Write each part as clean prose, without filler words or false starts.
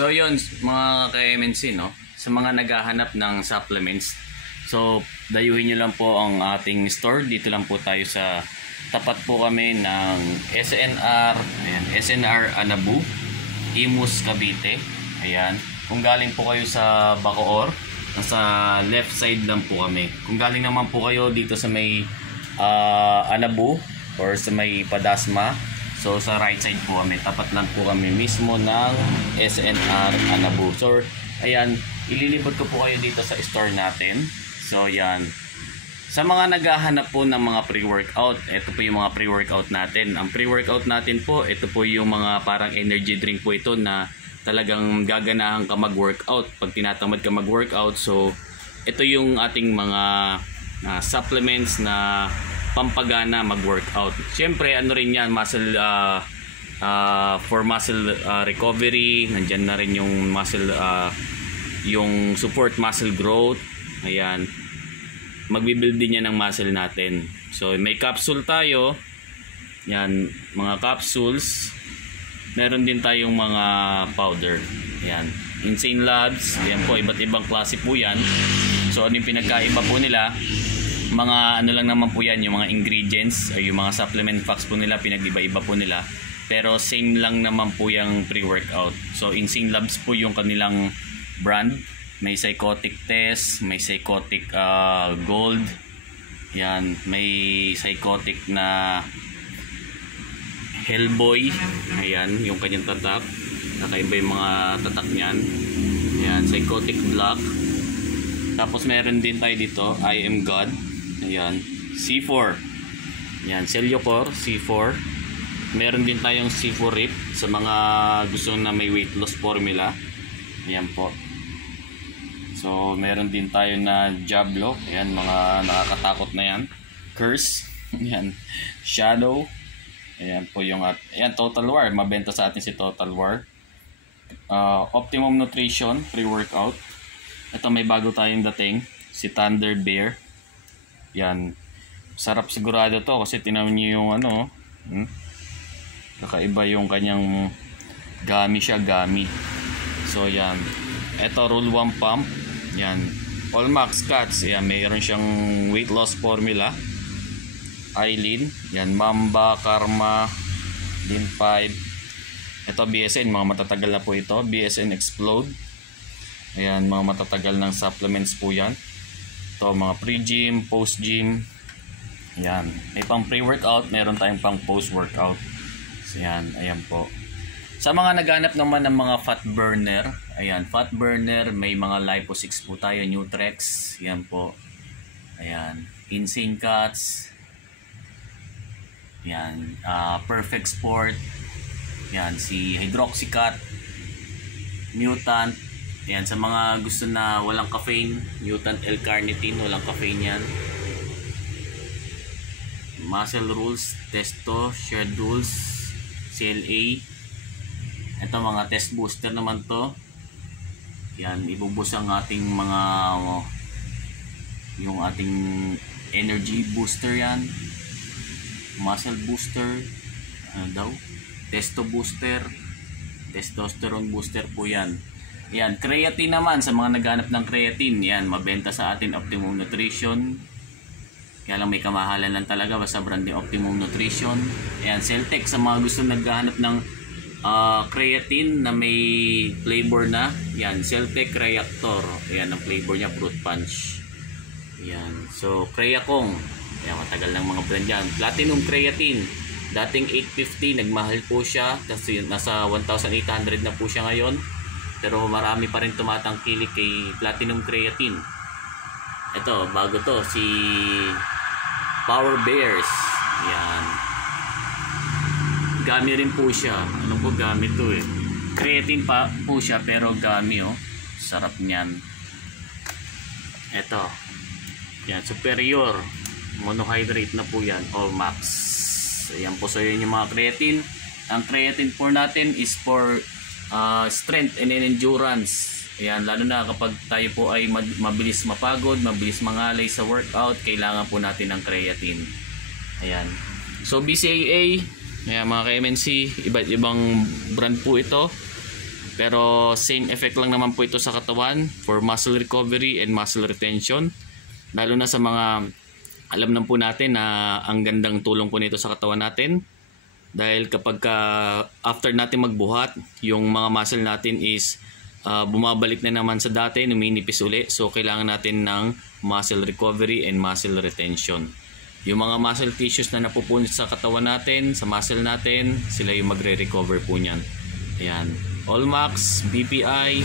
So yun mga ka-MNC, no? Sa mga naghahanap ng supplements, so dayuhin nyo lang po ang ating store. Dito lang po tayo sa tapat po kami ng SNR. Ayan, SNR Anabu, Imus, Cavite. Ayan. Kung galing po kayo sa Bacoor, nasa left side lang po kami. Kung galing naman po kayo dito sa may Anabu or sa may Padasma, so sa right side po kami. Tapat lang po kami mismo ng SNR Anabu. So ayan, ililibot ko po kayo dito sa store natin. So yan. Sa mga naghahanap po ng mga pre-workout, ito po yung mga pre-workout natin. Ang pre-workout natin po, ito po yung mga parang energy drink po ito na talagang gaganahan ka mag-workout pag tinatamad ka mag-workout. So ito yung ating mga supplements na pampagana mag-workout. Siyempre ano rin yan, muscle for muscle recovery. Nandyan na rin yung muscle yung support muscle growth. Ayan, magbibuild din yan ng muscle natin. So may capsule tayo. Yan, mga capsules. Meron din tayong mga powder. Yan, Insane Labs. Yan po, iba't ibang klase po yan. So ano yung pinagkaiba po nila? Mga ano lang naman po yan, yung mga ingredients ay yung mga supplement packs po nila, pinag-iba-iba po nila. Pero same lang naman po yung pre-workout. So Insane Labs po yung kanilang brand. May psychotic test, may psychotic gold. Yan, may psychotic na Hellboy. Ayan, yung kanyang tatak. Nakaiba yung mga tatak niyan. Ayan, psychotic black. Tapos meron din tayo dito, I Am God. Ayan, C4. Ayan, Celiocore, C4. Meron din tayong C4 Rip sa mga gusto na may weight loss formula. Ayan po. So meron din tayo na Jablo. Ayan, mga nakakatakot na yan. Curse. Ayan, Shadow. Ayan po yung ayan, Total War. Mabenta sa atin si Total War. Optimum Nutrition pre-workout. Ito may bago tayong dating, si Thunder Bear. Yan, sarap sigurado to kasi tinaw niyo yung ano, kakaiba yung kanyang gummy siya, gummy. So yan, ito Rule 1 Pump. Yan, All Max Cuts. Yan, mayroon siyang weight loss formula. Eileen, yan, Mamba, Karma, Din 5. Ito BSN, mga matatagal na po ito. BSN Explode. Ayan, mga matatagal ng supplements po yan. Ito, mga pre-gym, post-gym. Ayan, may pang pre-workout, meron tayong pang post-workout. So yan, ayan po. Sa mga naghanap naman ng mga fat burner, ayan, fat burner, may mga Lipo 6 po tayo, Nutrex, ayan po. Ayan, Insane Cuts. Ayan, Perfect Sport. Ayan, si Hydroxycut, Mutant. Ayan, sa mga gusto na walang caffeine, Mutant L-Carnitine, walang caffeine yan. Muscle Rules, Testo, Shared Rules, CLA. Ito mga test booster naman to. Yan, ibubus ang ating mga yung ating energy booster yan. Muscle booster, ano daw? Testo booster, testosterone booster po yan. Yan, creatine naman sa mga naghanap ng creatine. Yan, mabenta sa atin Optimum Nutrition. Kaya lang may kamahalan lang talaga basta brand ni Optimum Nutrition. Yan, Celtec sa mga gusto naghahanap ng creatine na may flavor na. Yan, Celtec Reactor. Yan, ang flavor niya Fruit Punch. Yan, so Creacong. Yan, matagal ng mga brand yan. Platinum Creatine, dating 850, nagmahal po siya kasi nasa 1,800 na po siya ngayon. Pero marami pa rin tumatangkilik kay Platinum Creatine. Ito, bago to, si Power Bears. Yan, gummy rin po siya. Ano po gummy to eh? Creatine pa po siya pero gummy, oh. Sarap niyan. Ito. Yan, Superior. Monohydrate na po yan. All Max. Ayan po, so yun yung mga creatine. Ang creatine po natin is for strength and endurance. Ayan, lalo na kapag tayo po ay mabilis mapagod, mabilis mangalay sa workout, kailangan po natin ng creatine. Ayan. So BCAA, ayan mga ka-MNC, iba't ibang brand po ito. Pero same effect lang naman po ito sa katawan for muscle recovery and muscle retention. Lalo na sa mga alam na po natin na ang gandang tulong po nito sa katawan natin. Dahil kapag after natin magbuhat, yung mga muscle natin is bumabalik na naman sa dati, numinipis uli. So kailangan natin ng muscle recovery and muscle retention. Yung mga muscle tissues na napupunit sa katawan natin, sa muscle natin, sila yung magre-recover po niyan. Ayan. Allmax, BPI,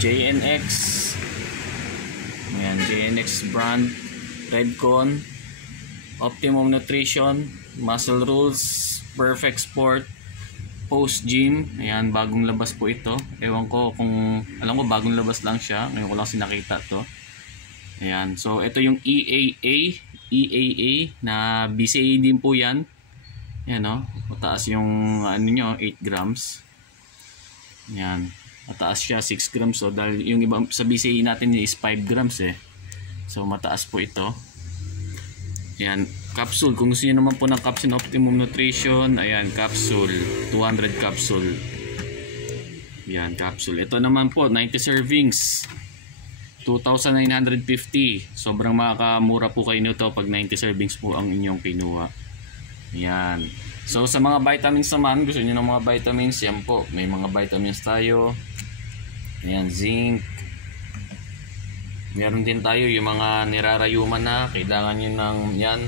JNX, ayan, JNX brand, Redcon, Optimum Nutrition, Muscle Rules, Perfect Sport, Post Gym. Ayan, bagong labas po ito. Ewan ko kung, alam ko bagong labas lang siya. Ngayon ko lang sinakita to. Ayan, so ito yung EAA na BCAA din po yan. Ayan o, mataas yung ano nyo, 8 grams. Ayan, mataas siya 6 grams. So dahil yung iba sa BCAA natin is 5 grams eh. So mataas po ito. Ayan, capsule. Kung gusto niyo naman po ng capsule Optimum Nutrition, ayan, capsule, 200 capsule. Ayan, capsule. Ito naman po, 90 servings. 2,950. Sobrang makakamura po kayo nito pag 90 servings po ang inyong kinuha. Ayan. So sa mga vitamins naman, gusto niyo ng mga vitamins, yan po. May mga vitamins tayo. Ayan, zinc. Meron din tayo yung mga nirarayuman na. Kailangan nyo ng yan.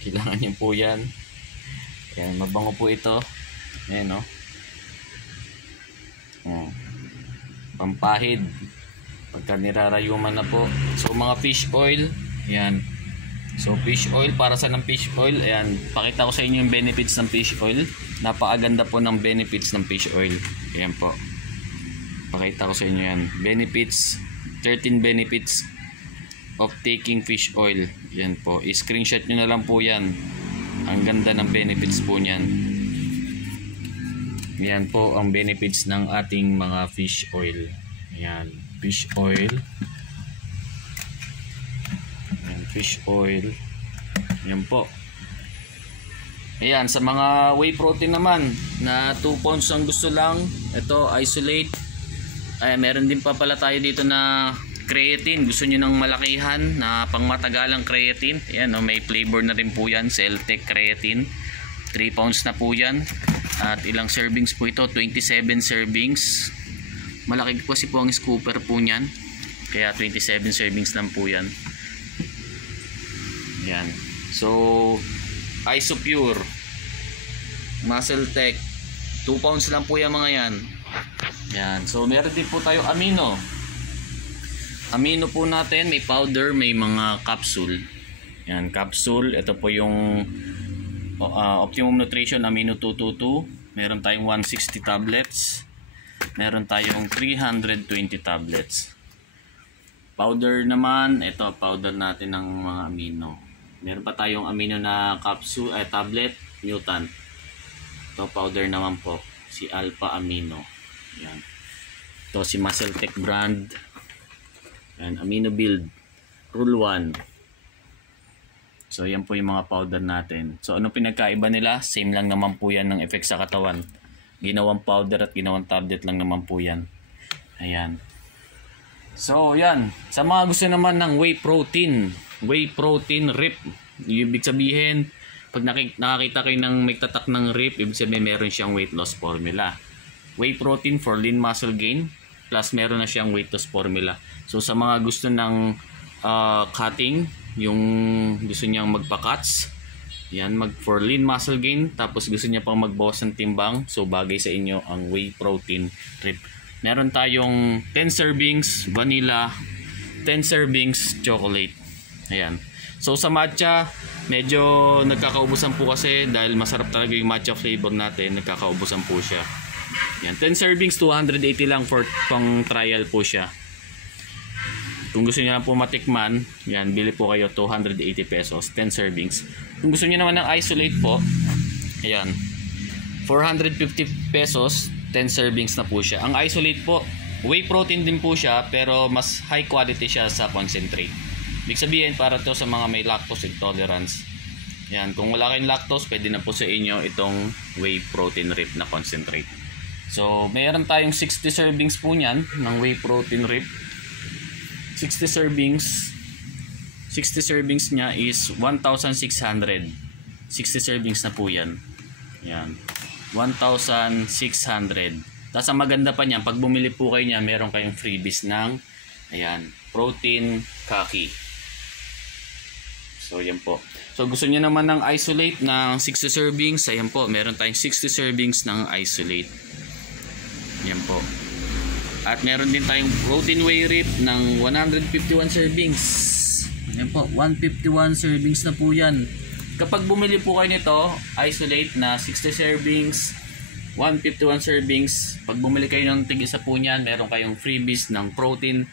Kailangan nyo po yan. Ayan, mabango po ito. Ayan o. Pampahid. Pagka nirarayuman na po. So mga fish oil, ayan. So fish oil, para sa ng fish oil, ayan, pakita ko sa inyo yung benefits ng fish oil. Napakaganda po ng benefits ng fish oil. Ayan po. Pakita ko sa inyo yan. Benefits, 13 benefits of taking fish oil. Ayan po. I-screenshot nyo na lang po yan. Ang ganda ng benefits po niyan. Ayan po ang benefits ng ating mga fish oil. Ayan. Fish oil. Ayan, fish oil. Ayan po. Ayan, sa mga whey protein naman na 2 pounds ang gusto lang, ito isolate. Ayan, meron din pa pala tayo dito na creatine. Gusto nyo ng malakihan na pangmatagalang creatine. Ayan, may flavor na rin po yan, Celtec creatine. 3 pounds na po yan. At ilang servings po ito? 27 servings. Malaki po kasi po ang scooper po niyan. Kaya 27 servings lang po yan. Yan. So, Isopure, Muscle Tech, 2 pounds lang po yung mga yan. Yan. So, meron din po tayo amino. Amino po natin, may powder, may mga capsule. Yan, capsule. Ito po yung Optimum Nutrition Amino 222. Meron tayong 160 tablets. Meron tayong 320 tablets. Powder naman, ito powder natin ng mga amino. Meron pa tayong amino na capsule, tablet, mutant. Ito powder naman po, si Alpha Amino. Yan. Ito si Muscle Tech brand. Yan, Amino Build, Rule 1. So yan po yung mga powder natin. So ano pinagkaiba nila? Same lang naman po yan ng effect sa katawan. Ginawang powder at ginawang tablet lang naman po yan. Ayan. So yan. Sa mga gusto naman ng whey protein rip. Ibig sabihin, pag nakakita kayo ng may tatak ng rip, ibig sabihin meron siyang weight loss formula. Whey protein for lean muscle gain, plus meron na siyang weight loss formula. So sa mga gusto ng cutting, yung gusto niyang magpa-cuts, yan, for lean muscle gain, tapos gusto niya pang magbawas ng timbang, so bagay sa inyo ang whey protein rip. Meron tayong 10 servings vanilla, 10 servings chocolate. Ayan. So sa matcha, medyo nagkakaubusan po kasi dahil masarap talaga yung matcha flavor natin, nagkakaubusan po siya. Yan, 10 servings, 280 lang for pang trial po siya. Kung gusto niyo lang po matikman, yan, bili po kayo 280 pesos, 10 servings. Kung gusto niyo naman ng isolate po, ayan, 450 pesos, 10 servings na po siya. Ang isolate po, whey protein din po siya, pero mas high quality siya sa concentrate. Ibig sabihin, para to sa mga may lactose intolerance. Yan, kung wala kayong lactose, pwede na po sa inyo itong whey protein rip na concentrate. So, meron tayong 60 servings po niyan ng whey protein rip. 60 servings. 60 servings niya is 1,600. 60 servings na po yan. Yan. 1,600. Tapos ang maganda pa niyan, pag bumili po kayo niya, meron kayong freebies ng ayan, protein kaki. So, yan po. So, gusto niyo naman ng isolate ng 60 servings. Ayan po, meron tayong 60 servings ng isolate. Yan po. At meron din tayong protein whey rip ng 151 servings. Yan po, 151 servings na po yan. Kapag bumili po kayo nito, isolate na 60 servings, 151 servings, pag bumili kayo ng tig-isa po niyan, meron kayong freebies ng protein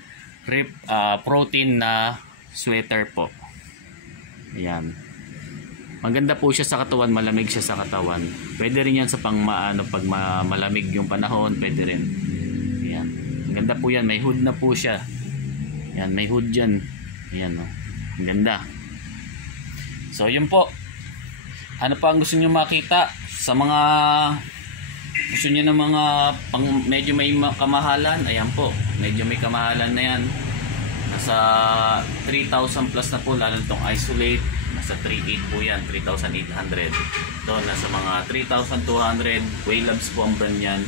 rip, protein na sweater po. Ayan. Maganda po siya sa katawan, malamig siya sa katawan. Pwede rin yan sa pag malamig yung panahon, pwede rin. Ayan. Maganda po yan, may hood na po siya. Ayan, may hood dyan. Ayan, oh. Ang ganda. So, yun po. Ano pa ang gusto nyo makita? Sa mga gusto nyo ng mga medyo may kamahalan, ayan po. Medyo may kamahalan na yan. Nasa 3,000 plus na po, lalo itong isolate. Nasa 3,800 po yan, 3,800. So, nasa mga 3,200. Whey Labs po ang brand yan.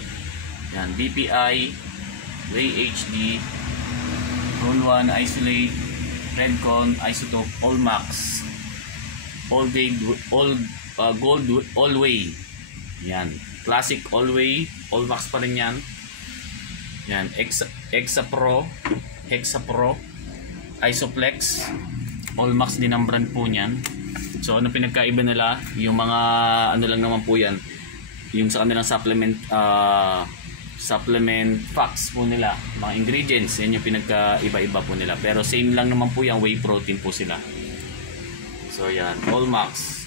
Yan, BPI, Whey HD, Roll 1, Isolate, Redcon, Isotope, All Max, All Day, Gold, All Whey. Yan, Classic All Whey, All Max pa rin yan. Yan, Hexa Pro, Isoplex, All Max din ang brand po niyan. So ano pinagkaiba nila? Yung mga ano lang naman po yan, yung sa kanilang supplement facts po nila, mga ingredients, yan yung pinagkaiba-iba po nila. Pero same lang naman po yan, whey protein po sila. So yan, All Max,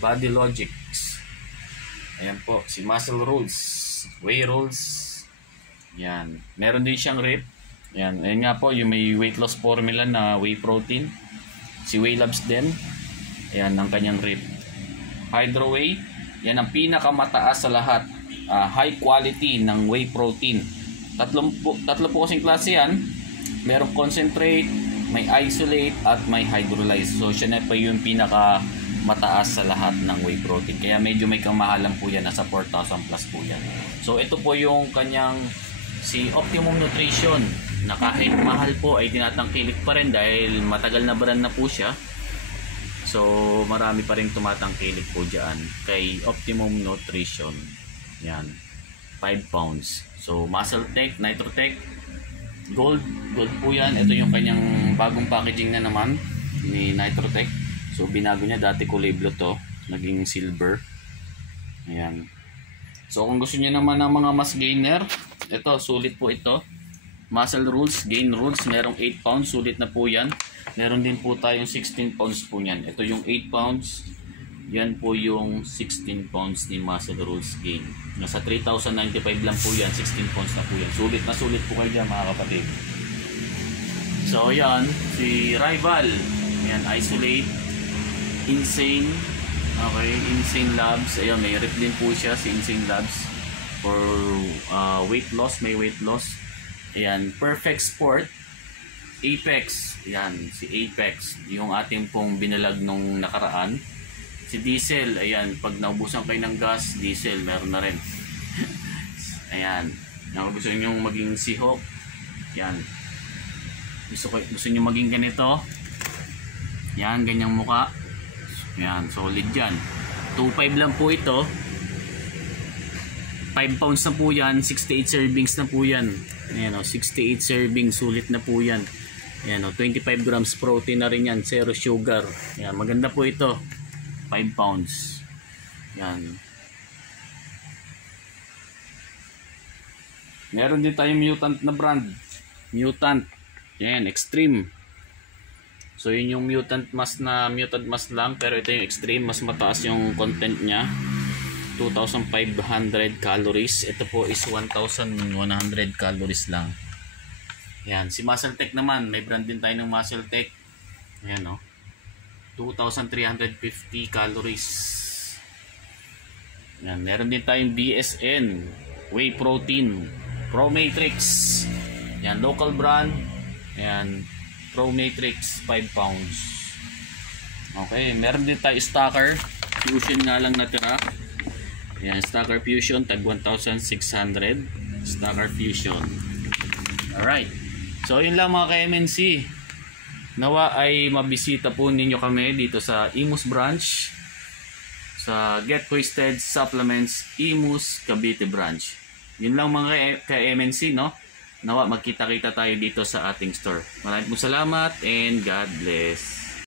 Body Logics, ayan po, si Muscle Rolls, Whey Rolls, yan. Meron din siyang rip. Yan, ayun nga po, yung may weight loss formula na whey protein. Si Whey Labs din. Ayan, ang kanyang rip. Hydro Whey, yan ang pinakamataas sa lahat. High quality ng whey protein. Tatlo po kasing klase yan. Merong concentrate, may isolate, at may hydrolyze. So, siya na pa yung pinakamataas sa lahat ng whey protein. Kaya medyo may kamahalan po yan. Nasa 4,000 plus po yan. So, ito po yung kanyang si Optimum Nutrition, na kahit mahal po ay tinatangkilik pa rin dahil matagal na brand na po siya. So marami pa rin tumatangkilik po dyan kay Optimum Nutrition. Yan, 5 pounds. So Muscle Tech, Nitrotech, Gold po yan. Ito yung kanyang bagong packaging na naman ni Nitrotech. So binago niya, dati kulay blue to, naging silver. Ayan. So kung gusto niyo naman ng mga mass gainer, ito, sulit po ito. Muscle Rules, Gain Rules, merong 8 pounds, sulit na po yan. Meron din po tayong 16 pounds po yan. Ito yung 8 pounds, yan po yung 16 pounds ni Muscle Rules Gain. Nasa 3,095 lang po yan, 16 pounds na po yan. Sulit na sulit po kayo dyan mga kapatid. So yan, si Rival, yan, Isolate, Insane, okay, Insane Labs, ayun, may rip din po siya si Insane Labs. For weight loss, may weight loss. Ayan, Perfect Sport, Apex, ayan, si Apex, yung ating pong binalag nung nakaraan. Si Diesel, ayan, pag naubusan kayo ng gas, Diesel, meron na rin. Ayan, kung gusto nyo maging Seahawk, ayan, gusto nyo maging ganito, ayan, ganyang muka, ayan, solid yan. 2.5 lang po ito. 5 pounds na po yan, 68 servings na po yan. Ayan o, 68 servings, sulit na po yan. Ayan o, 25 grams protein na rin yan, zero sugar. Ayan, maganda po ito. 5 pounds. Ayan. Meron din tayong Mutant na brand. Mutant. Ayan, Extreme. So yun yung Mutant Mass lang, pero ito yung Extreme, mas mataas yung content niya. 2,500 calories. Ito po is 1,100 calories lang. Yan, si Muscle Tech naman, may brand din tayo ng Muscle Tech. Ayan o, 2,350 calories. Yan, meron din tayong BSN, Whey Protein, Pro Matrix. Yan, local brand. Yan, Pro Matrix 5 pounds. Okay, meron din tayo Stacker Fusion nga lang natira. Yan, Stacker Fusion tag 1,600. Stacker Fusion. Alright. So yun lang mga ka-MNC. Nawa ay mabisita po ninyo kami dito sa Imus branch, sa Get Twisted Supplements Imus Cavite branch. Yun lang mga ka-MNC, no? Nawa magkita-kita tayo dito sa ating store. Maraming salamat and God bless.